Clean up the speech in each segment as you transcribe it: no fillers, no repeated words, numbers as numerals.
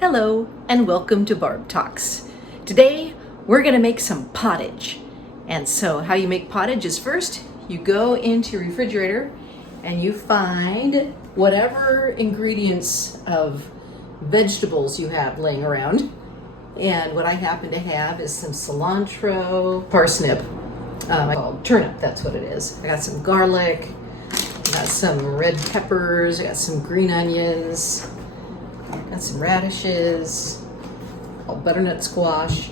Hello and welcome to Barb Talks. Today we're going to make some pottage. And so how you make pottage is first you go into your refrigerator and you find whatever ingredients of vegetables you have laying around. And what I happen to have is some cilantro, parsnip, called turnip, that's what it is. I got some garlic, I got some red peppers, I got some green onions, got some radishes, butternut squash.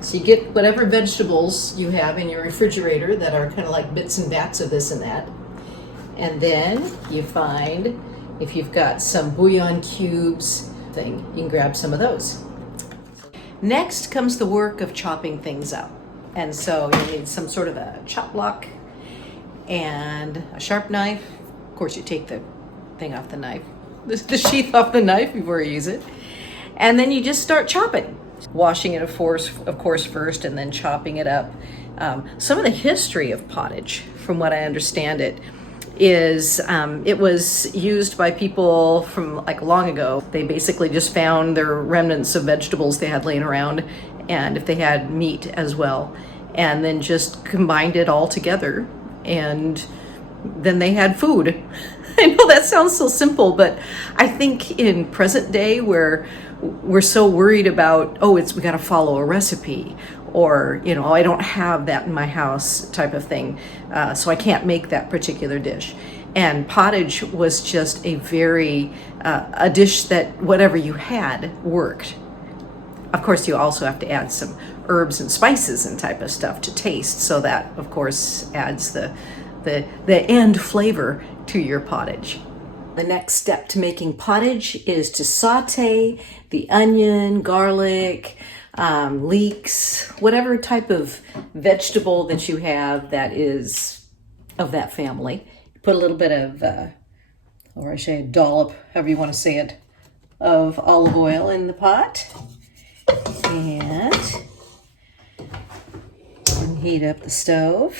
So you get whatever vegetables you have in your refrigerator that are kind of like bits and bats of this and that. And then you find if you've got some bouillon cubes thing, you can grab some of those. Next comes the work of chopping things up. And so you need some sort of a chop block and a sharp knife. Of course, you take the thing off the knife, the sheath off the knife before you use it. And then you just start chopping. Washing it, of course, first, and then chopping it up. Some of the history of pottage, from what I understand it, is it was used by people from like long ago. They basically just found their remnants of vegetables they had laying around, and if they had meat as well, and then just combined it all together, and then they had food. I know that sounds so simple, but I think in present day where we're so worried about, we got to follow a recipe, or, I don't have that in my house type of thing, so I can't make that particular dish. And pottage was just a dish that whatever you had worked. Of course, you also have to add some herbs and spices and type of stuff to taste, so that, of course, adds the end flavor to your pottage. The next step to making pottage is to saute the onion, garlic, leeks, whatever type of vegetable that you have that is of that family. Put a little bit of, or I say a dollop, however you want to say it, of olive oil in the pot. And heat up the stove.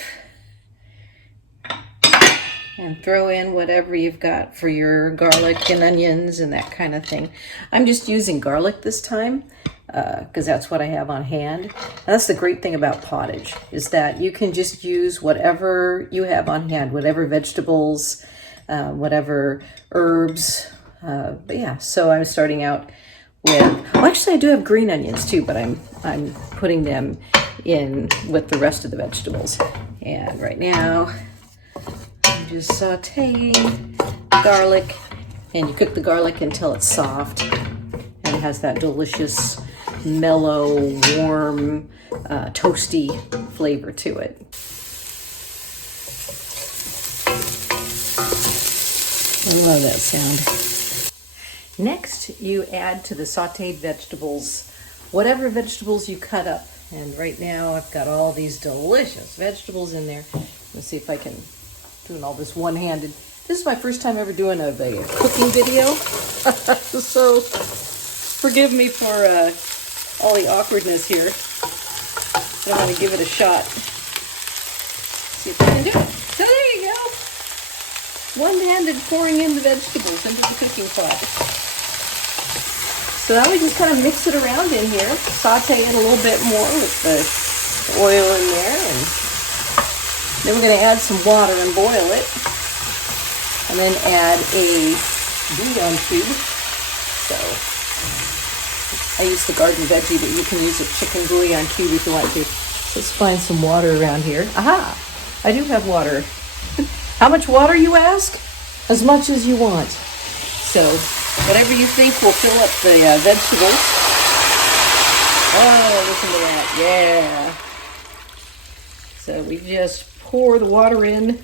And throw in whatever you've got for your garlic and onions and that kind of thing. I'm just using garlic this time because that's what I have on hand. And that's the great thing about pottage, is that you can just use whatever you have on hand, whatever vegetables, whatever herbs. But yeah, so I'm starting out with, actually I do have green onions too, but I'm putting them in with the rest of the vegetables. And right now, just sauteing garlic, and you cook the garlic until it's soft and it has that delicious, mellow, warm, toasty flavor to it. I love that sound. Next, you add to the sauteed vegetables whatever vegetables you cut up. And right now I've got all these delicious vegetables in there. Let's see if I can doing all this one-handed. This is my first time ever doing a cooking video, so forgive me for all the awkwardness here. I want to give it a shot. See if I can do it. So there you go. One-handed pouring in the vegetables into the cooking pot. So now we just kind of mix it around in here, saute it a little bit more with the oil in there, and then we're going to add some water and boil it, and then add a bouillon cube. So I use the garden veggie, but you can use a chicken bouillon cube if you want to. Let's find some water around here. Aha! I do have water. How much water, you ask? As much as you want. So whatever you think will fill up the vegetables. Oh, listen to that. Yeah. So we just pour the water in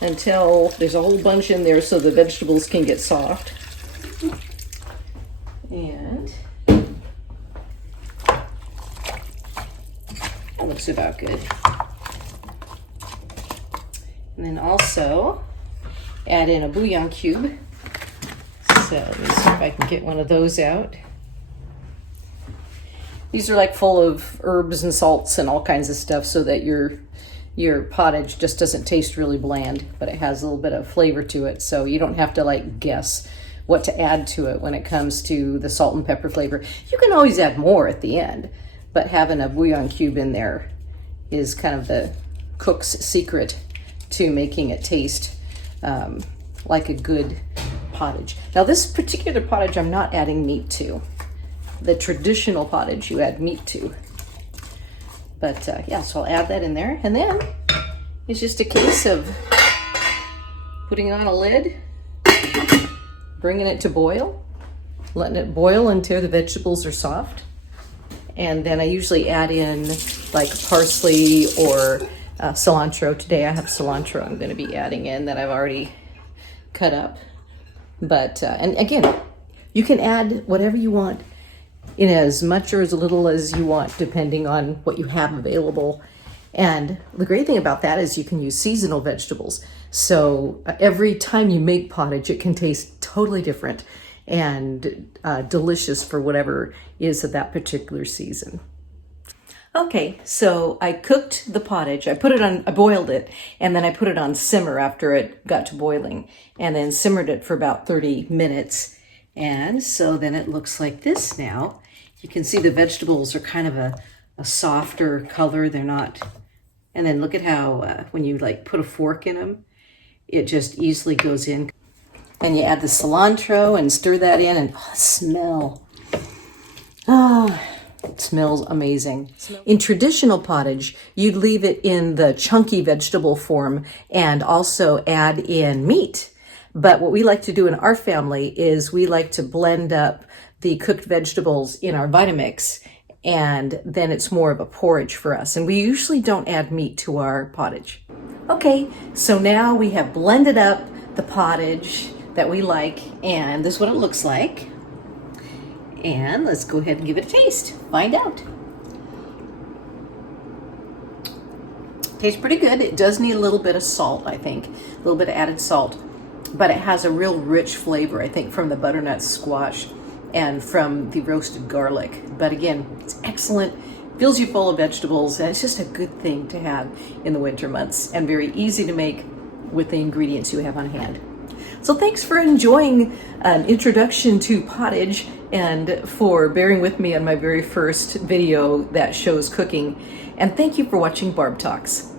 until there's a whole bunch in there so the vegetables can get soft. And that looks about good. And then also add in a bouillon cube. So let me see if I can get one of those out. These are like full of herbs and salts and all kinds of stuff so that your pottage just doesn't taste really bland, but it has a little bit of flavor to it, so you don't have to like guess what to add to it when it comes to the salt and pepper flavor. You can always add more at the end, but having a bouillon cube in there is kind of the cook's secret to making it taste like a good pottage. Now this particular pottage I'm not adding meat to. The traditional pottage you add meat to. But yeah, so I'll add that in there. And then it's just a case of putting on a lid, bringing it to boil, letting it boil until the vegetables are soft. And then I usually add in like parsley or cilantro. Today I have cilantro I'm going to be adding in that I've already cut up. But, and again, you can add whatever you want in as much or as little as you want, depending on what you have available. And the great thing about that is you can use seasonal vegetables. So every time you make pottage, it can taste totally different and delicious for whatever is at that particular season. Okay, so I cooked the pottage. I boiled it, and then I put it on simmer after it got to boiling, and then simmered it for about 30 minutes. And so then it looks like this now. You can see the vegetables are kind of a softer color. They're not, and then look at how when you like put a fork in them, it just easily goes in. And you add the cilantro and stir that in, and oh, smell. Oh, it smells amazing. In traditional pottage, you'd leave it in the chunky vegetable form and also add in meat. But what we like to do in our family is we like to blend up the cooked vegetables in our Vitamix, and then it's more of a porridge for us. And we usually don't add meat to our pottage. Okay, so now we have blended up the pottage that we like, and this is what it looks like. And let's go ahead and give it a taste. Find out. Tastes pretty good. It does need a little bit of salt, I think. A little bit of added salt. But it has a real rich flavor, I think, from the butternut squash and from the roasted garlic. But again, it's excellent. Fills you full of vegetables, and it's just a good thing to have in the winter months and very easy to make with the ingredients you have on hand. So thanks for enjoying an introduction to pottage and for bearing with me on my very first video that shows cooking. And thank you for watching Barb Talks.